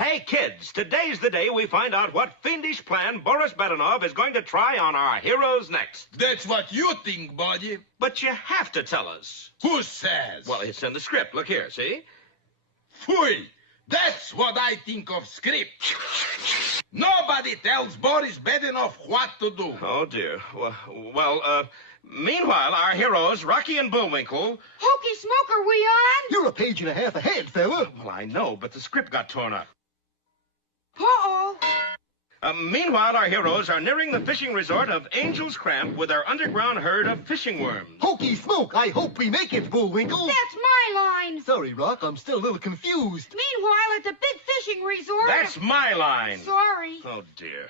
Hey, kids, today's the day we find out what fiendish plan Boris Badenov is going to try on our heroes next. That's what you think, buddy. But you have to tell us. Who says? Well, it's in the script. Look here, see? Phooey! That's what I think of script. Nobody tells Boris Badenov what to do. Oh, dear. Meanwhile, our heroes, Rocky and Bullwinkle... Hokey Smoke, are we on? You're a page and a half ahead, fella. Well, I know, but the script got torn up. Uh-oh. Meanwhile, our heroes are nearing the fishing resort of Angel's Cramp with their underground herd of fishing worms. Hokey Smoke, I hope we make it, Bullwinkle. That's my line. Sorry, Rock, I'm still a little confused. Meanwhile, at the big fishing resort... That's my line. Sorry. Oh, dear.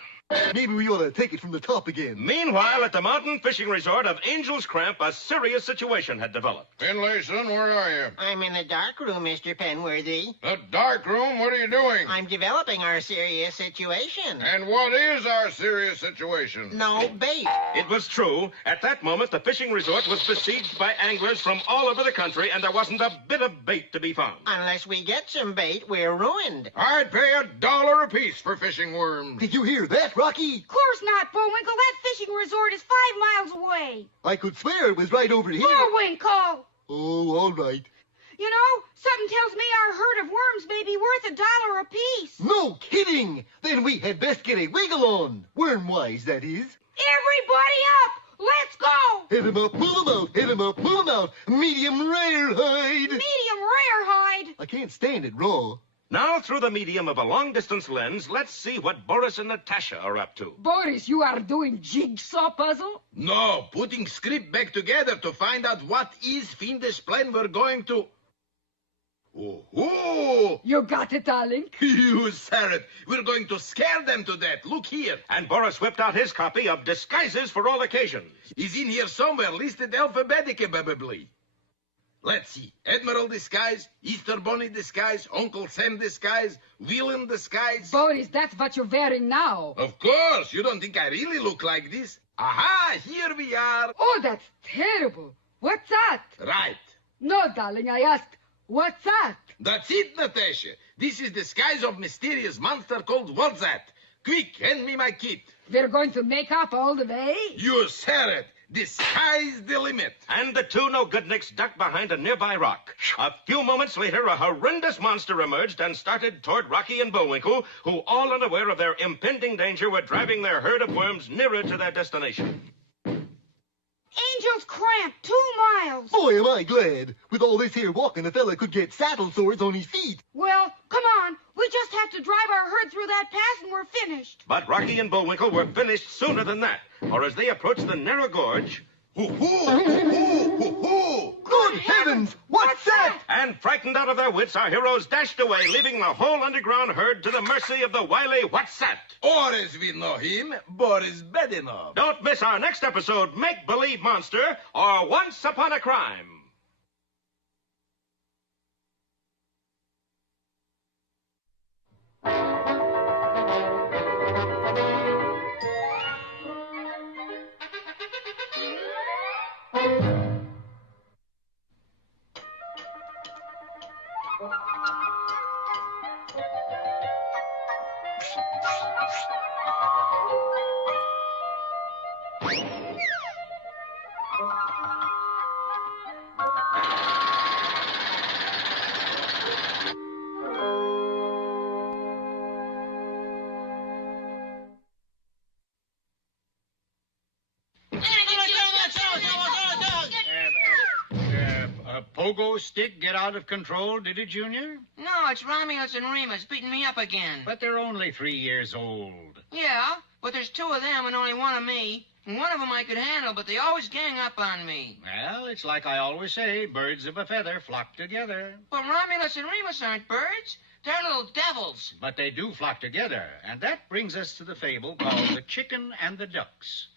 Maybe we ought to take it from the top again. Meanwhile, at the mountain fishing resort of Angel's Cramp, a serious situation had developed. Finlayson, where are you? I'm in the dark room, Mr. Penworthy. The dark room? What are you doing? I'm developing our serious situation. And what is our serious situation? No bait. It was true. At that moment, the fishing resort was besieged by anglers from all over the country, and there wasn't a bit of bait to be found. Unless we get some bait, we're ruined. I'd pay $1 apiece for fishing worms. Did you hear that, Rocky? Course not, Bullwinkle. That fishing resort is 5 miles away. I could swear it was right over here. Bullwinkle! Oh, all right. You know, something tells me our herd of worms may be worth $1 apiece. No kidding! Then we had best get a wiggle on. Worm-wise, that is. Everybody up! Let's go! Hit 'em up, pull 'em out, hit 'em up, pull 'em out. Medium rare hide. Medium rare hide. I can't stand it raw. Now, through the medium of a long-distance lens, let's see what Boris and Natasha are up to. Boris, you are doing jigsaw puzzle? No, putting script back together to find out what is fiendish plan we're going to... Oh, You got it, darling. you said it. We're going to scare them to death. Look here. And Boris whipped out his copy of Disguises for All Occasions. He's in here somewhere, listed alphabetically, probably. Let's see. Admiral disguise, Easter Bunny disguise, Uncle Sam disguise, villain disguise. Boris, that's what you're wearing now. Of course. You don't think I really look like this? Aha, here we are. Oh, that's terrible. What's that? Right. No, darling, I asked, what's that? That's it, Natasha. This is disguise of mysterious monster called what's that? Quick, hand me my kit. We're going to make up all the way? You said it. The sky's the limit. And the two no-goodniks ducked behind a nearby rock. A few moments later, a horrendous monster emerged and started toward Rocky and Bullwinkle, who, all unaware of their impending danger, were driving their herd of worms nearer to their destination. Angel's Cramp, 2 miles. Boy, am I glad. With all this here walking, the fella could get saddle sores on his feet. Well, come on. We just have to drive our herd through that pass and we're finished. But Rocky and Bullwinkle were finished sooner than that, for as they approached the narrow gorge... Good heavens! What's that? And frightened out of their wits, our heroes dashed away, leaving the whole underground herd to the mercy of the wily What's That? Or as we know him, Boris Badenov. Don't miss our next episode, Make Believe Monster, or Once Upon a Crime. Pogo stick get out of control, did it, Junior? No, it's Romulus and Remus beating me up again. But they're only 3 years old. Yeah, but there's 2 of them and only 1 of me. And 1 of them I could handle, but they always gang up on me. Well, it's like I always say, birds of a feather flock together. But Romulus and Remus aren't birds. They're little devils. But they do flock together, and that brings us to the fable called The Chicken and the Ducks.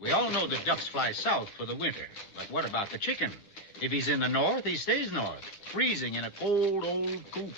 We all know the ducks fly south for the winter, but what about the chicken? If he's in the north, he stays north, freezing in a cold old coop.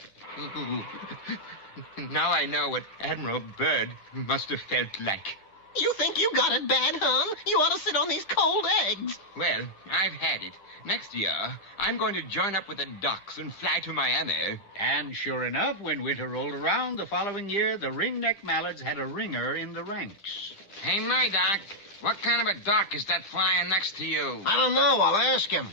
Now I know what Admiral Byrd must have felt like. You think you got it bad, hon? You ought to sit on these cold eggs. Well, I've had it. Next year, I'm going to join up with the ducks and fly to Miami. And sure enough, when winter rolled around the following year, the ringneck mallards had a ringer in the ranks. Hey, Murdoch, what kind of a duck is that flying next to you? I don't know. I'll ask him.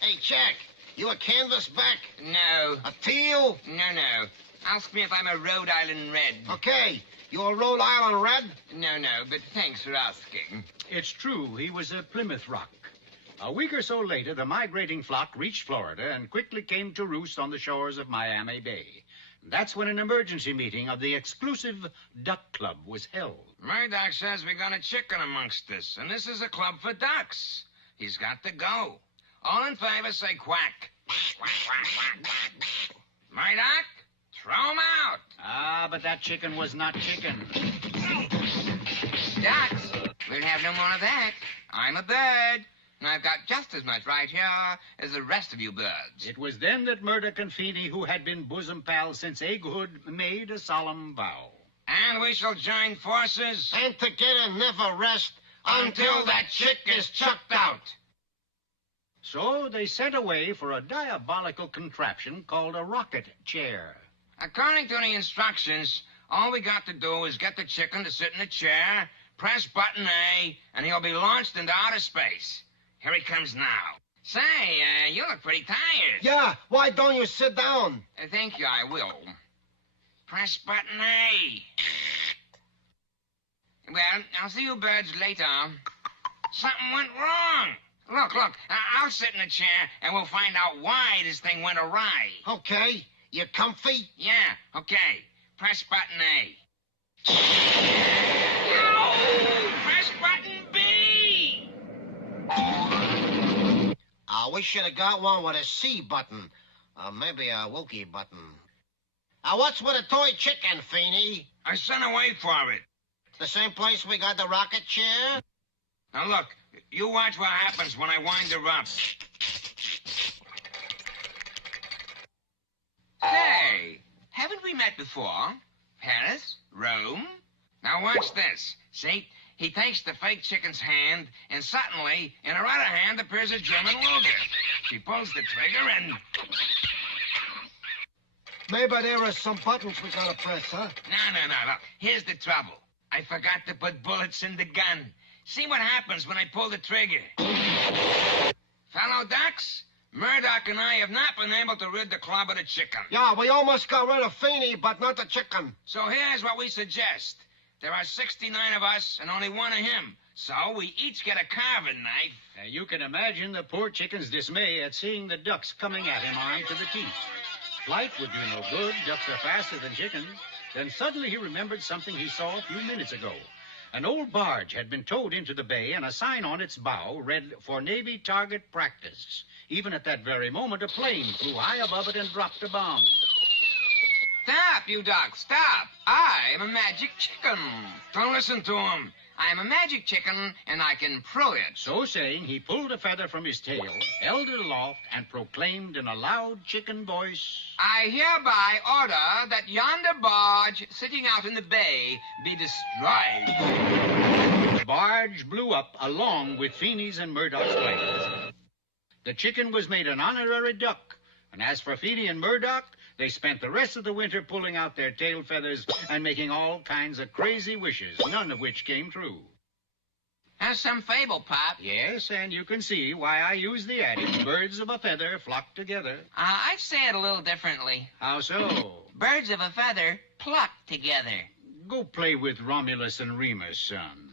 Hey, Jack, you a canvasback? No. A teal? No. Ask me if I'm a Rhode Island Red. Okay. You a Rhode Island Red? No, but thanks for asking. It's true, he was a Plymouth Rock. A week or so later, the migrating flock reached Florida and quickly came to roost on the shores of Miami Bay. That's when an emergency meeting of the exclusive Duck Club was held. Murdoch says we got a chicken amongst us, and this is a club for ducks. He's got to go. All in favor say quack. Quack, quack, quack, quack. Murdoch, throw him out. Ah, but that chicken was not chicken. Ducks, we'll have no more of that. I'm a bird, and I've got just as much right here as the rest of you birds. It was then that Murdoch and Feeney, who had been bosom pals since egghood, made a solemn vow. And we shall join forces And together never rest until that chick is chucked out. So they sent away for a diabolical contraption called a rocket chair. According to the instructions, all we got to do is get the chicken to sit in a chair, press button A, and he'll be launched into outer space. Here he comes now. Say, you look pretty tired. Yeah, why don't you sit down? Thank you, I will. Press button A. Well, I'll see you birds later. Something went wrong. Look, I'll sit in a chair and we'll find out why this thing went awry. Okay. You comfy? Yeah, okay. Press button A. Ow! Press button B! We should have got one with a C button. Maybe a Wookie button. What's with a toy chicken, Feeney? I sent away for it. The same place we got the rocket chair? Now look, you watch what happens when I wind her up. Say, haven't we met before? Paris? Rome? Now watch this. See? He takes the fake chicken's hand, and suddenly, in her other hand appears a German Luger. She pulls the trigger and... Maybe there are some buttons we gotta press, huh? No. Look, here's the trouble. I forgot to put bullets in the gun. See what happens when I pull the trigger. Fellow ducks, Murdoch and I have not been able to rid the club of the chicken. Yeah, we almost got rid of Feeney, but not the chicken. So here's what we suggest. There are 69 of us and only one of him. So we each get a carving knife. You can imagine the poor chicken's dismay at seeing the ducks coming at him armed to the teeth. Flight would do no good. Ducks are faster than chickens. Then suddenly he remembered something he saw a few minutes ago. An old barge had been towed into the bay, and a sign on its bow read, "For Navy Target Practice." Even at that very moment, a plane flew high above it and dropped a bomb. Stop, you ducks, stop. I am a magic chicken. Don't listen to him. I am a magic chicken, and I can prove it. So saying, he pulled a feather from his tail, held it aloft, and proclaimed in a loud chicken voice, I hereby order that yonder barge sitting out in the bay be destroyed. The barge blew up along with Feeney's and Murdoch's planes. The chicken was made an honorary duck, and as for Feeney and Murdoch, they spent the rest of the winter pulling out their tail feathers and making all kinds of crazy wishes, none of which came true. That's some fable, Pop. Yes, and you can see why I use the adage, birds of a feather flock together. I'd say it a little differently. How so? Birds of a feather pluck together. Go play with Romulus and Remus, son.